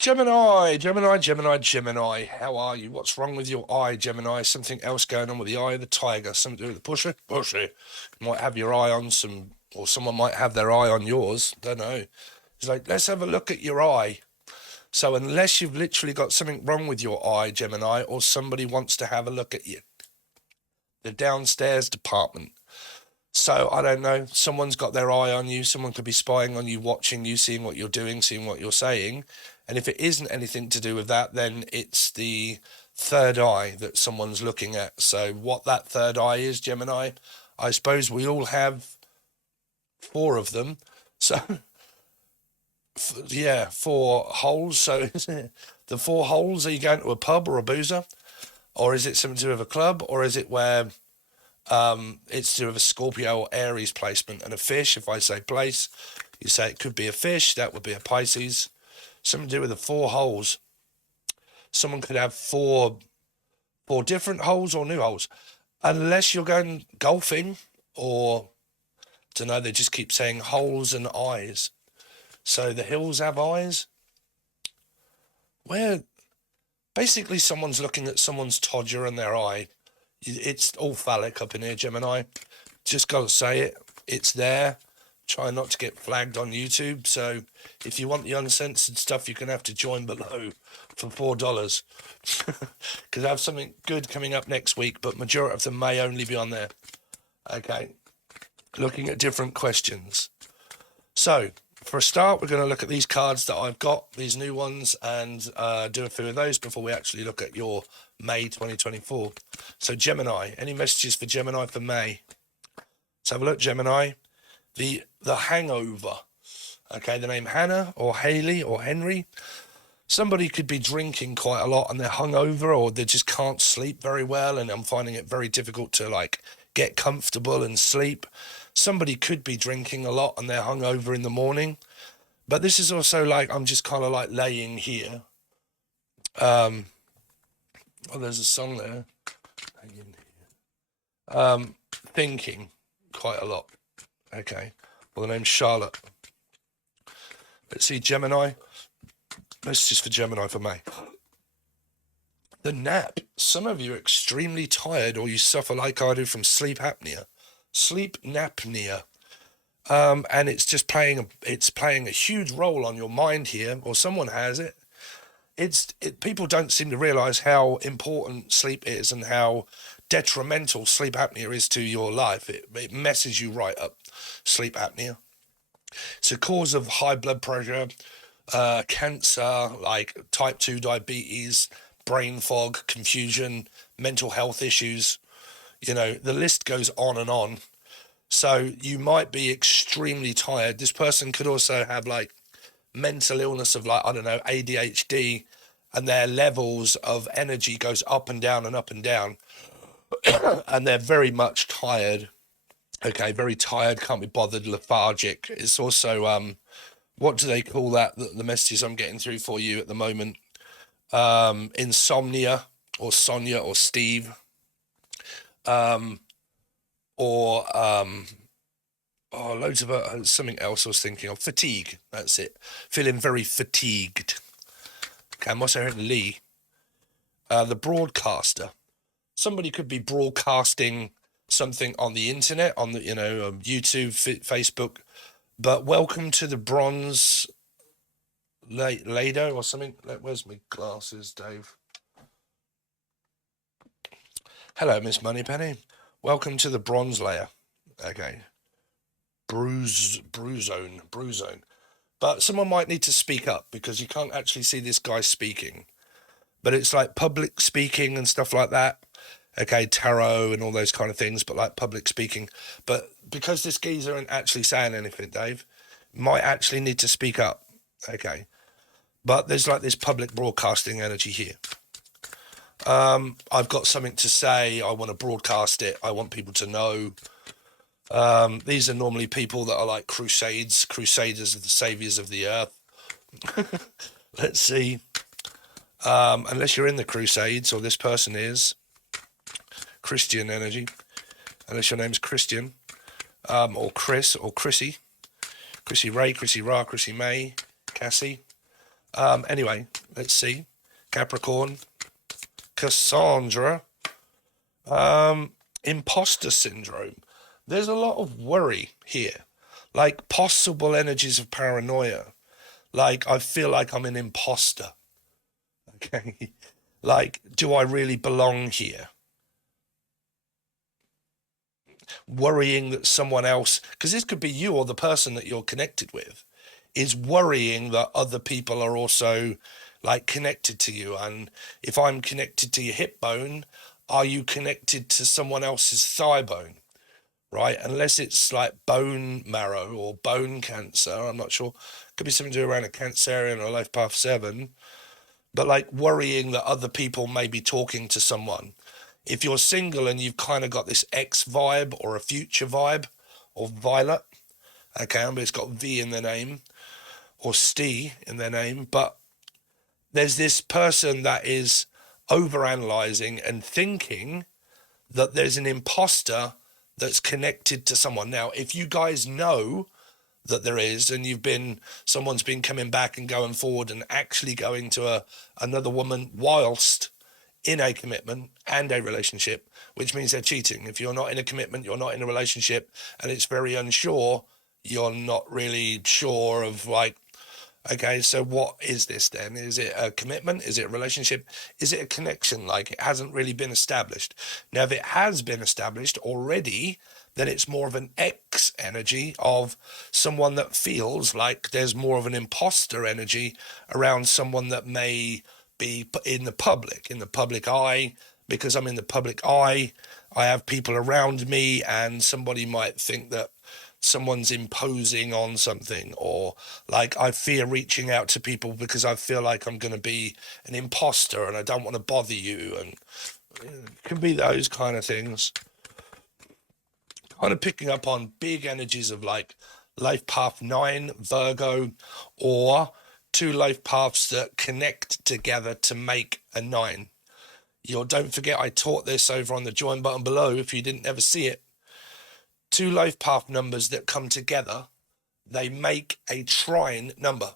Gemini, Gemini, Gemini, Gemini. How are you? What's wrong with your eye, Gemini? Something else going on with the eye of the tiger? Something to do with the pusher? Pusher. You might have your eye on some, or someone might have their eye on yours. Don't know. It's like, let's have a look at your eye. So unless you've literally got something wrong with your eye, Gemini, or somebody wants to have a look at you, the downstairs department. So I don't know, someone's got their eye on you, someone could be spying on you, watching you, seeing what you're doing, seeing what you're saying. And if it isn't anything to do with that, then it's the third eye that someone's looking at. So what that third eye is, Gemini, I suppose we all have four of them. So yeah, four holes. So the four holes, are you going to a pub or a boozer? Or is it something to do with a club? Or is it where it's to do with a Scorpio or Aries placement? And a fish, if I say place, you say it could be a fish, that would be a Pisces. Something to do with the four holes. Someone could have four different holes or new holes. Unless you're going golfing or, I don't know, they just keep saying holes and eyes. So the hills have eyes. Where basically someone's looking at someone's todger and their eye. It's all phallic up in here, Gemini. Just got to say it. It's there. Try not to get flagged on YouTube. So if you want the uncensored stuff, you're going to have to join below for $4. Because I have something good coming up next week, but majority of them may only be on there. Okay. Looking at different questions. So for a start, we're going to look at these cards that I've got, these new ones, and do a few of those before we actually look at your May 2024. So Gemini, any messages for Gemini for May? Let's have a look, Gemini. The hangover. Okay, the name Hannah or Haley or Henry. Somebody could be drinking quite a lot and they're hungover, or they just can't sleep very well, and I'm finding it very difficult to get comfortable and sleep. Somebody could be drinking a lot and they're hungover in the morning. But this is also I'm just kind of laying here. Oh, there's a song there. Thinking quite a lot. Okay. Well, the name's Charlotte. Let's see, Gemini. Messages for Gemini for May. The nap. Some of you are extremely tired, or you suffer like I do from sleep apnea. Sleep apnea. And it's just playing a huge role on your mind here, or someone has it. People don't seem to realize how important sleep is and how detrimental sleep apnea is to your life. It messes you right up, sleep apnea. It's a cause of high blood pressure, cancer, like type 2 diabetes, brain fog, confusion, mental health issues. You know, the list goes on and on. So you might be extremely tired. This person could also have mental illness of I don't know, ADHD, and their levels of energy goes up and down and up and down. And they're very much tired. Okay, very tired, can't be bothered, lethargic. It's also, what do they call that, the messages I'm getting through for you at the moment? Insomnia, or Sonia, or Steve. Loads of something else I was thinking of. Fatigue, that's it. Feeling very fatigued. Okay, I'm also hearing Lee. The broadcaster. Somebody could be broadcasting something on the internet, on the YouTube, Facebook. But welcome to the bronze Lado or something. Where's my glasses, Dave? Hello, Miss Moneypenny. Welcome to the bronze layer. Okay. Bruise zone. But someone might need to speak up, because you can't actually see this guy speaking. But it's like public speaking and stuff like that. Okay, tarot and all those kind of things, but public speaking. But because this geezer isn't actually saying anything, Dave, might actually need to speak up. Okay. But there's this public broadcasting energy here. I've got something to say. I want to broadcast it. I want people to know. These are normally people that are crusaders of the saviors of the earth. Let's see. Unless you're in the Crusades, or this person is Christian energy, unless your name's Christian, or Chris, or Chrissy Ray, Chrissy Ra, Chrissy May, Cassie. Anyway, let's see. Capricorn, Cassandra, imposter syndrome. There's a lot of worry here, like possible energies of paranoia. Like, I feel like I'm an imposter. Okay. Like, do I really belong here? Worrying that someone else, because this could be you or the person that you're connected with, is worrying that other people are also like connected to you. And if I'm connected to your hip bone, are you connected to someone else's thigh bone? Right? Unless it's like bone marrow or bone cancer, I'm not sure. Could be something to do around a Cancerian or Life Path 7. But like worrying that other people may be talking to someone. If you're single and you've kind of got this X vibe or a future vibe or violet, okay, but it's got V in their name or Stee in their name, but there's this person that is overanalyzing and thinking that there's an imposter that's connected to someone. Now, if you guys know that there is, and someone's been coming back and going forward and actually going to another woman whilst in a commitment and a relationship, which means they're cheating. If you're not in a commitment, you're not in a relationship, and it's very unsure, you're not really sure of like, okay, so what is this then? Is it a commitment? Is it a relationship? Is it a connection? Like, it hasn't really been established. Now, if it has been established already, then it's more of an X energy of someone that feels like there's more of an imposter energy around someone that may be in the public eye. Because I'm in the public eye, I have people around me, and somebody might think that someone's imposing on something, or like I fear reaching out to people because I feel like I'm going to be an imposter and I don't want to bother you, and it can be those kind of things. Kind of picking up on big energies of like life path 9 Virgo, or two life paths that connect together to make a 9. Don't forget, I taught this over on the join button below if you didn't ever see it. Two life path numbers that come together, they make a trine number.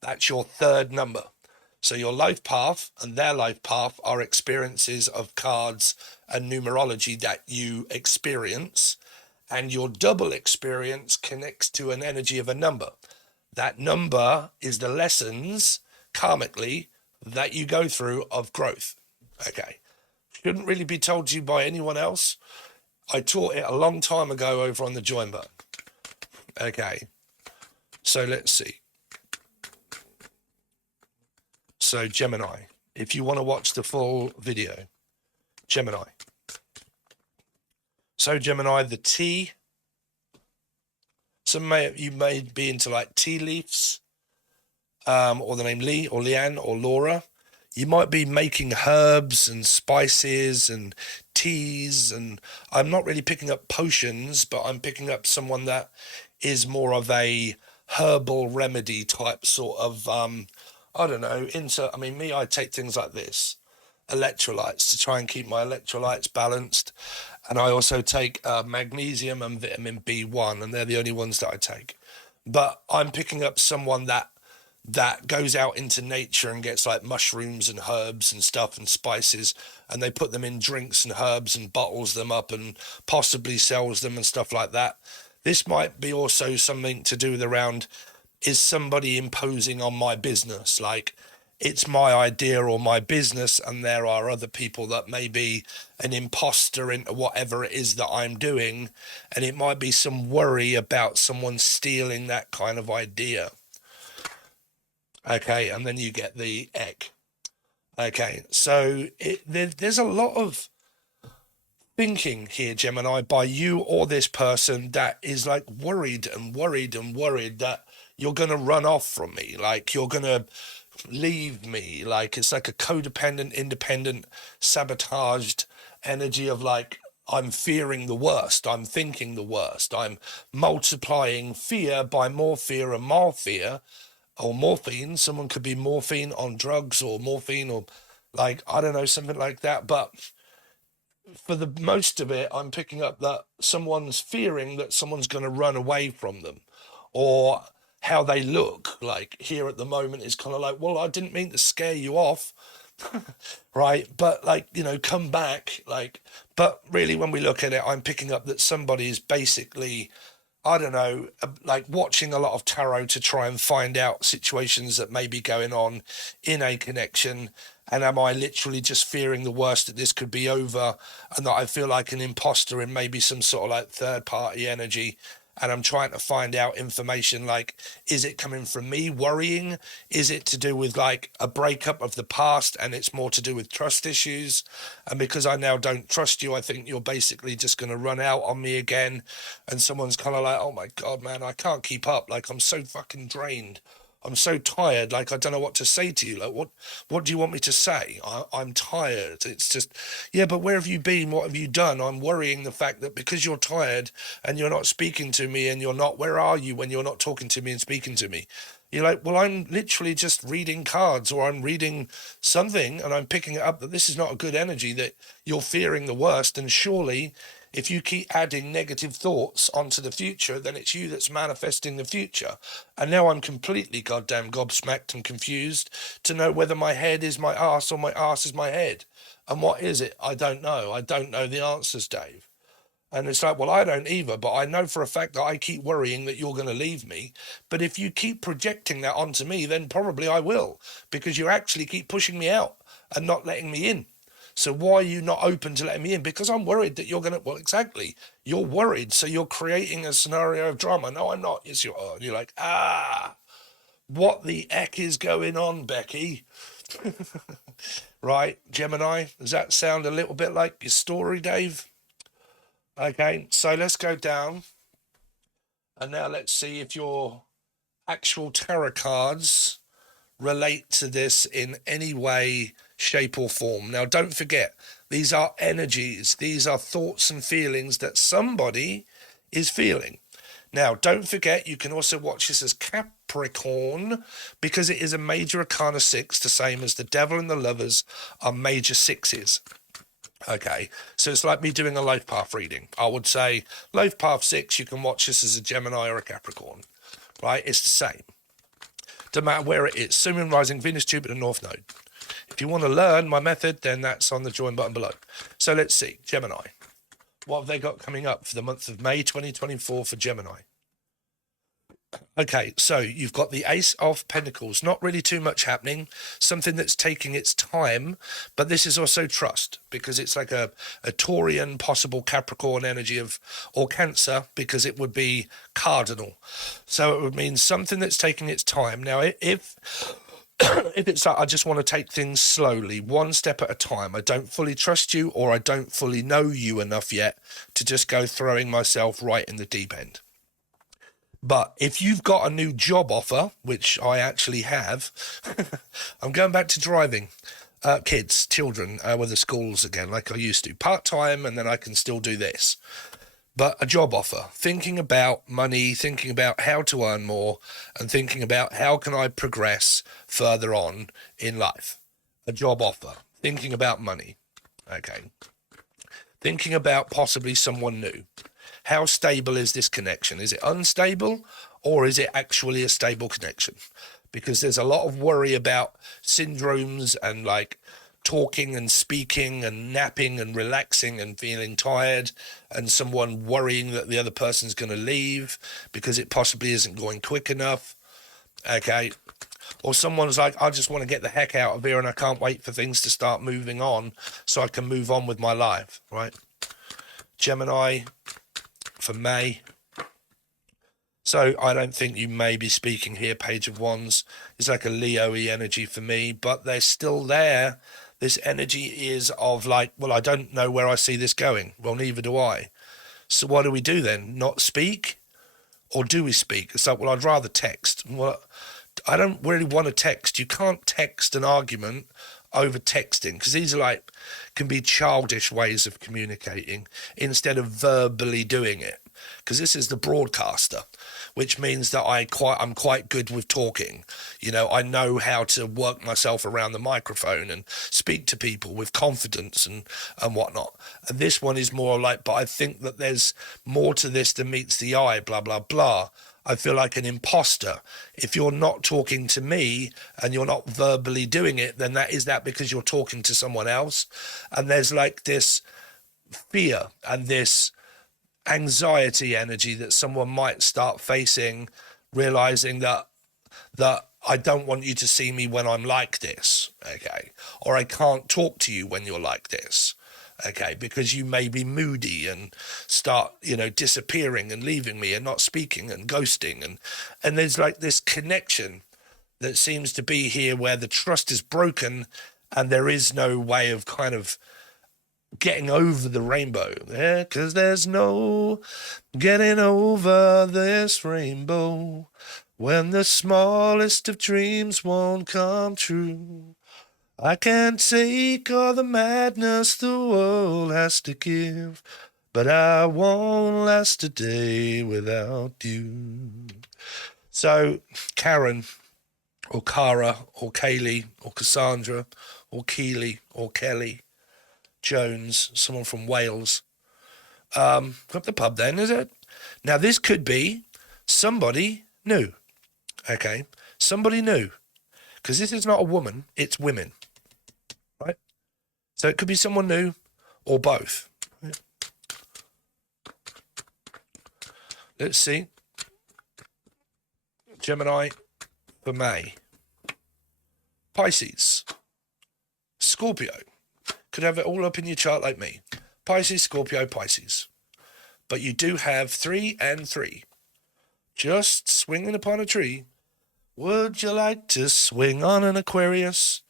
That's your third number. So your life path and their life path are experiences of cards and numerology that you experience, and your double experience connects to an energy of a number. That number is the lessons karmically that you go through of growth. Okay. Shouldn't really be told to you by anyone else. I taught it a long time ago over on the join button. Okay. So let's see. So Gemini, if you want to watch the full video, Gemini. So Gemini, the T. You may be into like tea leaves, or the name Lee or Leanne or Laura. You might be making herbs and spices and teas, and I'm not really picking up potions, but I'm picking up someone that is more of a herbal remedy type sort of, I don't know, I take things like this, electrolytes, to try and keep my electrolytes balanced. And I also take magnesium and vitamin B1, and they're the only ones that I take. But I'm picking up someone that goes out into nature and gets like mushrooms and herbs and stuff and spices, and they put them in drinks and herbs and bottles them up and possibly sells them and stuff like that. This might be also something to do with around, is somebody imposing on my business? Like, it's my idea or my business, and there are other people that may be an imposter into whatever it is that I'm doing, and it might be some worry about someone stealing that kind of idea. Okay, and then you get the egg. Okay, so there's a lot of thinking here, Gemini, by you or this person that is like worried and worried and worried that you're going to run off from me, like you're going to leave me. Like, it's like a codependent, independent, sabotaged energy of like, I'm fearing the worst, I'm thinking the worst, I'm multiplying fear by more fear and more fear. Or morphine, someone could be morphine on drugs, or morphine, or like, I don't know, something like that. But for the most of it, I'm picking up that someone's fearing that someone's going to run away from them, or how they look like here at the moment is kind of like, well, I didn't mean to scare you off. Right, but like, you know, come back, like, but really when we look at it, I'm picking up that somebody is basically, I don't know, like watching a lot of tarot to try and find out situations that may be going on in a connection. And am I literally just fearing the worst, that this could be over and that I feel like an imposter in maybe some sort of like third party energy? And I'm trying to find out information like, is it coming from me worrying? Is it to do with like a breakup of the past and it's more to do with trust issues? And because I now don't trust you, I think you're basically just going to run out on me again. And someone's kind of like, oh my God, man, I can't keep up. Like, I'm so fucking drained. I'm so tired. Like, I don't know what to say to you. Like, what do you want me to say? I'm tired. It's just, yeah, but where have you been? What have you done? I'm worrying the fact that because you're tired and you're not speaking to me and you're not, where are you when you're not talking to me and speaking to me? You're like, well, I'm literally just reading cards or I'm reading something and I'm picking it up that this is not a good energy, that you're fearing the worst. And surely if you keep adding negative thoughts onto the future, then it's you that's manifesting the future. And now I'm completely goddamn gobsmacked and confused to know whether my head is my arse or my arse is my head. And what is it? I don't know. I don't know the answers, Dave. And it's like, well, I don't either, but I know for a fact that I keep worrying that you're going to leave me. But if you keep projecting that onto me, then probably I will, because you actually keep pushing me out and not letting me in. So why are you not open to letting me in? Because I'm worried that you're going to, well, exactly. You're worried. So you're creating a scenario of drama. No, I'm not. Yes, you are. And you're like, what the heck is going on, Becky? Right, Gemini, does that sound a little bit like your story, Dave? Okay, so let's go down. And now let's see if your actual tarot cards relate to this in any way, shape or form. Now, don't forget, these are energies. These are thoughts and feelings that somebody is feeling. Now, don't forget, you can also watch this as Capricorn because it is a major arcana 6, the same as the devil and the lovers are major 6s. Okay, so it's like me doing a life path reading. I would say life path 6, you can watch this as a Gemini or a Capricorn, right? It's the same. Doesn't matter where it is. Sun, Moon, Rising, Venus, Jupiter, North Node. If you want to learn my method, then that's on the join button below. So let's see, Gemini. What have they got coming up for the month of May 2024 for Gemini? Okay, so you've got the Ace of Pentacles. Not really too much happening. Something that's taking its time, but this is also trust because it's like a Taurian, possible Capricorn energy of, or Cancer, because it would be cardinal. So it would mean something that's taking its time. Now, if it's like, I just want to take things slowly, one step at a time. I don't fully trust you, or I don't fully know you enough yet to just go throwing myself right in the deep end. But if you've got a new job offer, which I actually have, I'm going back to driving children with the schools again, like I used to, part-time, and then I can still do this. But a job offer, thinking about money, thinking about how to earn more, and thinking about how can I progress further on in life. A job offer, thinking about money, okay. Thinking about possibly someone new. How stable is this connection? Is it unstable, or is it actually a stable connection? Because there's a lot of worry about syndromes and like talking and speaking and napping and relaxing and feeling tired, and someone worrying that the other person's going to leave because it possibly isn't going quick enough. Okay. Or someone's like, I just want to get the heck out of here and I can't wait for things to start moving on so I can move on with my life, right? Gemini for May. So I don't think you may be speaking here. Page of Wands is like a Leo-y energy for me, but they're still there. This energy is of like, well, I don't know where I see this going. Well, neither do I. So what do we do then? Not speak? Or do we speak? It's like, well, I'd rather text. Well, I don't really want to text. You can't text an argument over texting, because these are like, can be childish ways of communicating instead of verbally doing it. Because this is the broadcaster, which means that I'm quite good with talking. You know, I know how to work myself around the microphone and speak to people with confidence and whatnot. And this one is more like, but I think that there's more to this than meets the eye, blah, blah, blah. I feel like an imposter. If you're not talking to me and you're not verbally doing it, then that because you're talking to someone else. And there's like this fear and this anxiety energy that someone might start facing, realizing that I don't want you to see me when I'm like this, okay? Or I can't talk to you when you're like this, okay? Because you may be moody and start, disappearing and leaving me and not speaking and ghosting. And there's like this connection that seems to be here where the trust is broken and there is no way of kind of getting over the rainbow. Yeah, 'cause there's no getting over this rainbow. When the smallest of dreams won't come true, I can't take all the madness the world has to give, but I won't last a day without you. So, Karen, or Cara, or Kaylee, or Cassandra, or Keely, or Kelly, Jones, someone from Wales. Up the pub then, is it? Now, this could be somebody new. Okay, somebody new, because this is not a woman, it's women, right? So it could be someone new or both. Let's see. Gemini for May. Pisces. Scorpio. Could have it all up in your chart like me. Pisces, Scorpio, Pisces. But you do have 3 and 3. Just swinging upon a tree. Would you like to swing on an Aquarius?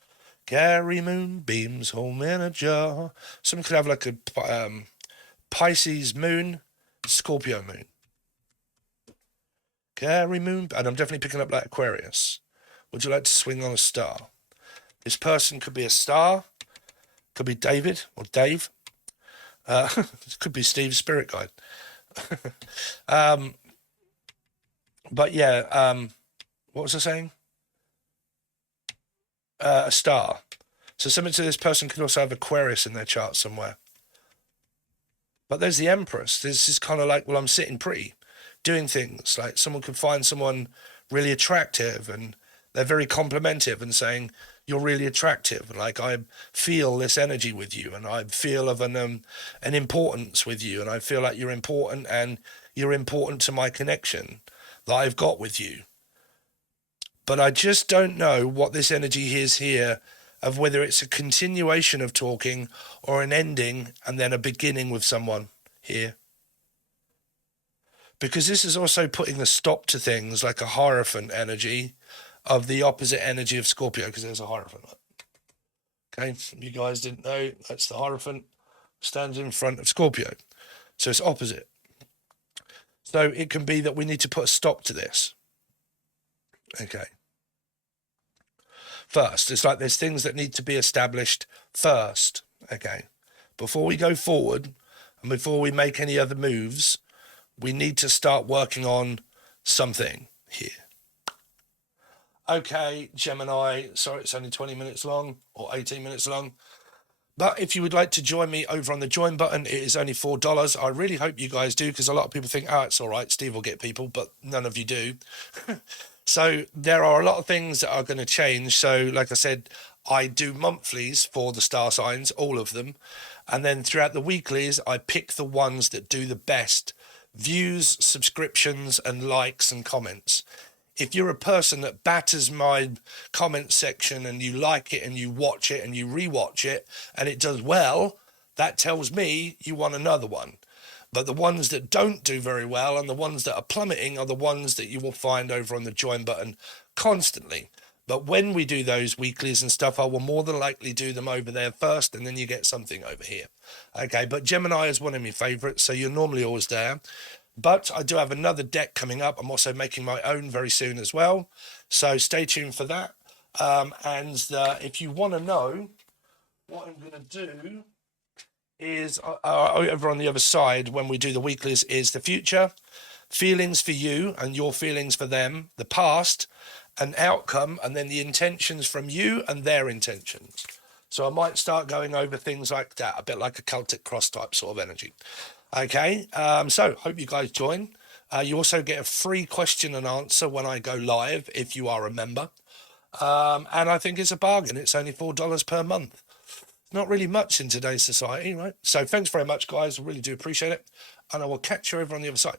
Carry moonbeams home in a jar. Someone could have like a Pisces moon, Scorpio moon. Carry moon, and I'm definitely picking up like Aquarius. Would you like to swing on a star? This person could be a star, could be David or Dave. It could be Steve's spirit guide. But yeah, what was I saying? A star. So something to this person could also have Aquarius in their chart somewhere. But there's the Empress. This is kind of like, well, I'm sitting pretty, doing things. Like someone could find someone really attractive and they're very complimentive and saying, you're really attractive. Like I feel this energy with you and I feel of an importance with you and I feel like you're important and you're important to my connection that I've got with you. But I just don't know what this energy is here of whether it's a continuation of talking or an ending and then a beginning with someone here. Because this is also putting a stop to things like a Hierophant energy of the opposite energy of Scorpio, because there's a Hierophant. Okay, you guys didn't know, that's the Hierophant, stands in front of Scorpio. So it's opposite. So it can be that we need to put a stop to this. Okay. First, it's like there's things that need to be established first. Okay. Before we go forward and before we make any other moves, we need to start working on something here. Okay, Gemini, sorry, it's only 20 minutes long or 18 minutes long. But if you would like to join me over on the join button, it is only $4. I really hope you guys do, because a lot of people think, oh, it's all right, Steve will get people, but none of you do. So there are a lot of things that are going to change. So like I said, I do monthlies for the star signs, all of them. And then throughout the weeklies, I pick the ones that do the best views, subscriptions, and likes and comments. If you're a person that batters my comment section and you like it and you watch it and you rewatch it and it does well, that tells me you want another one. But the ones that don't do very well and the ones that are plummeting are the ones that you will find over on the join button constantly. But when we do those weeklies and stuff, I will more than likely do them over there first, and then you get something over here. Okay, but Gemini is one of my favorites, so you're normally always there. But I do have another deck coming up. I'm also making my own very soon as well. So stay tuned for that. If you want to know what I'm going to do is over on the other side when we do the weeklies is the future, feelings for you and your feelings for them, the past, an outcome, and then the intentions from you and their intentions. So I might start going over things like that, a bit like a Celtic cross type sort of energy. Okay, so hope you guys join. You also get a free question and answer when I go live if you are a member. And I think it's a bargain. It's only $4 per month. Not really much in today's society, right? So thanks very much, guys. I really do appreciate it. And I will catch you over on the other side.